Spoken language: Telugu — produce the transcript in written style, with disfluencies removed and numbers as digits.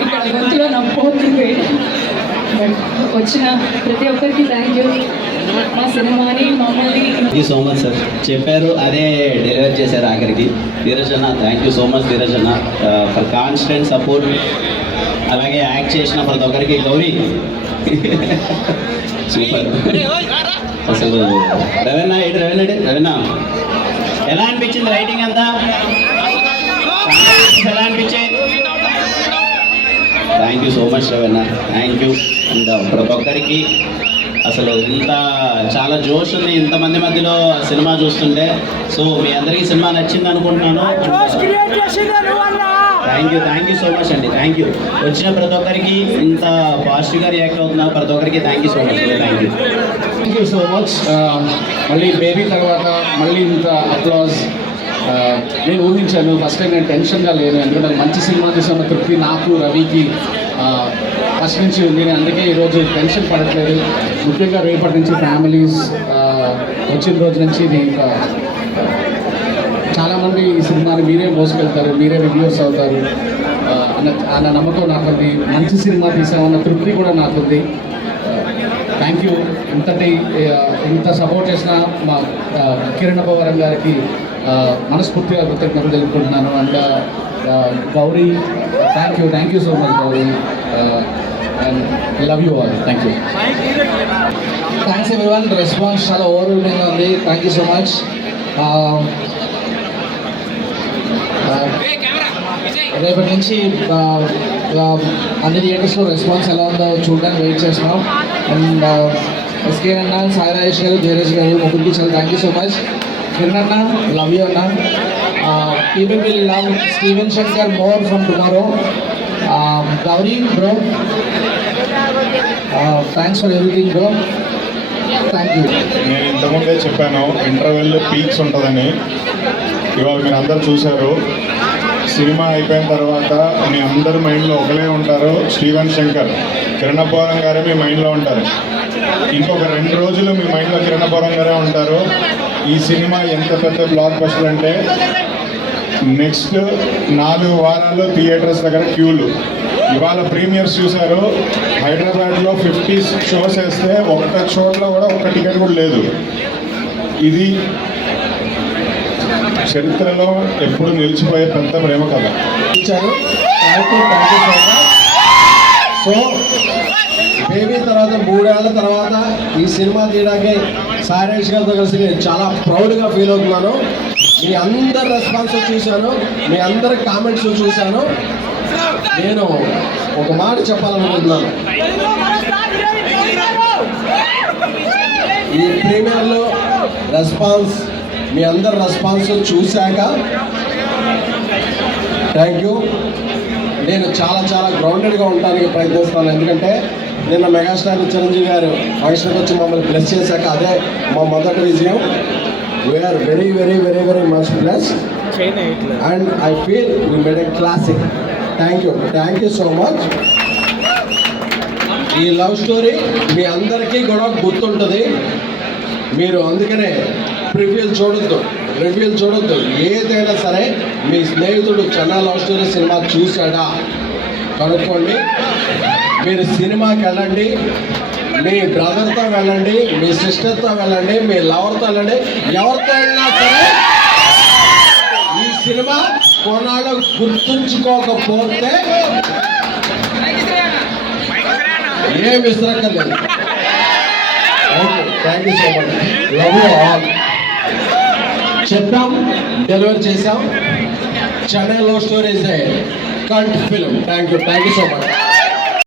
ఇక్కడ గొంతులో నవ్వుతుంది. బట్ వచ్చిన ప్రతి ఒక్కరికి థ్యాంక్ యూ. మా సినిమాని మమ్మల్ని thank you so much sir. చెప్పారు అదే డెలివర్ చేశారు ఆఖరికి. ధీరజ్ అన్న thank you so much Dheeraj అన్న ఫర్ కాన్స్టెంట్ సపోర్ట్. అలాగే యాక్ట్ చేసిన ప్రతి ఒక్కరికి గౌరీ సూపర్. అసలు రవీణ ఎలా అనిపించింది రైటింగ్ అంతా? ఎలా అనిపించింది? Thank you so much Raveena, thank you. And ప్రతి ఒక్కరికి అసలు ఇంత చాలా జోష్ ఉంది ఇంతమంది మధ్యలో సినిమా చూస్తుంటే. సో మీ అందరికీ సినిమా నచ్చింది అనుకుంటున్నాను. థ్యాంక్ యూ సో మచ్ అండి. Thank you. వచ్చిన ప్రతి ఒక్కరికి ఇంత పాజిటివ్గా రియాక్ట్ అవుతున్నారు ప్రతి ఒక్కరికి thank you so much. Thank you so much. మళ్ళీ బేబీ తర్వాత మళ్ళీ ఇంత అప్లాజ్ నేను ఊహించాను. ఫస్ట్ టైం నేను టెన్షన్గా లేను, ఎందుకంటే మంచి సినిమా తీసిన తృప్తి నాకు రవికి ఫస్ట్ నుంచి ఉంది. నేను అందుకే ఈరోజు టెన్షన్ పడట్లేదు. ముఖ్యంగా రేపటి నుంచి ఫ్యామిలీస్ వచ్చిన రోజు నుంచి ఇది ఇంకా చాలామంది ఈ సినిమాని మీరే మోసుకెళ్తారు, మీరే రివ్యూస్ అవుతారు అన్న నమ్మకం నాకుంది. మంచి సినిమా తీసామన్న తృప్తి కూడా నాకుంది. Thank you. ఇంత సపోర్ట్ చేసిన మా కిరణ్ పవరం గారికి మనస్ఫూర్తిగా కృతజ్ఞతలు తెలుపుకుంటున్నాను. And Gauri thank you so much Gauri. And love you all. Thank you. Thanks everyone. Response చాలా ఓవర్వెల్మింగ్గా ఉంది. Thank you so much. రేపటి నుంచి అన్ని థియేటర్స్లో రెస్పాన్స్ ఎలా ఉందో చూడడానికి వెయిట్ చేస్తున్నాం. అండ్ ఎస్కే అన్న, సాయి రాజేష్ గారు, ధీరజ్ గారు, ముగ్గురికి చాలా thank you so much. Kiran అన్న, లవ్ యూ అన్న. People will love Steven Shankar more from tomorrow. Gauri bro, thanks for everything bro. Thank you. నేను ఇంతకుముందే చెప్పాను ఇంటర్వెల్ పీక్స్ ఉంటుందని. ఇవాళ మీరు అందరు చూశారు. సినిమా అయిపోయిన తర్వాత మీ అందరి మైండ్లో ఒకలే ఉంటారు, స్టీవెన్ శంకర్, కిరణపవరం గారే మీ మైండ్లో ఉంటారు. ఇంకొక 2 రోజులు మీ మైండ్లో కిరణపవరం గారే ఉంటారు. ఈ సినిమా ఎంత పెద్ద బ్లాక్ బస్టర్ అంటే నెక్స్ట్ 4 వారాల్లో థియేటర్స్ దగ్గర క్యూలు. ఇవాళ ప్రీమియర్స్ చూశారు. హైదరాబాద్లో 50 షోస్ వేస్తే ఒక్క చోట్ల కూడా ఒక్క టికెట్ కూడా లేదు. ఇది చరిత్రలో ఎప్పుడు నిలిచిపోయే పెద్ద ప్రేమ కథ ఇచ్చారు. సో బేబీ తర్వాత 3 ఏళ్ల తర్వాత ఈ సినిమా తీయడానికి సారేష్ గారితో కలిసి నేను చాలా ప్రౌడ్గా ఫీల్ అవుతున్నాను. మీ అందరి రెస్పాన్స్ చూశాను, మీ అందరి కామెంట్స్ చూశాను. నేను ఒక మాట చెప్పాలనుకుంటున్నాను. ఈ ప్రీమియర్లో రెస్పాన్స్, మీ అందరి రెస్పాన్స్ చూశాక థ్యాంక్ యూ. నేను చాలా గ్రౌండెడ్గా ఉండడానికి ప్రయత్నిస్తాను. ఎందుకంటే నిన్న మెగాస్టార్ చిరంజీవి గారు ఫంక్షన్కి వచ్చి మమ్మల్ని బ్లెస్ చేశాక అదే మా మొదటి విజయం. We are very much blessed and I feel we made a classic. Thank you so much. ఈ లవ్ స్టోరీ మీ అందరికీ కూడా గుర్తుంటుంది. మీరు అందుకనే రివ్యూలు చూడొద్దు. ఏదైనా సరే మీ స్నేహితుడు చెన్నా లవ్ స్టోరీ సినిమా చూశాడా కనుక్కోండి. మీరు సినిమాకి వెళ్ళండి, మీ బ్రదర్తో వెళ్ళండి, మీ సిస్టర్తో వెళ్ళండి, మీ లవర్తో వెళ్ళండి, ఎవరితో వెళ్ళినా సరే ఈ సినిమా కొన్నాళ్ళు గుర్తుంచుకోకపోతే ఏం విసరక్కర్లేదు. Okay, thank you so much. Love you all. చెప్పాం, డెలివర్ చేసాం. Chennai love story is a cult film. Thank you so much.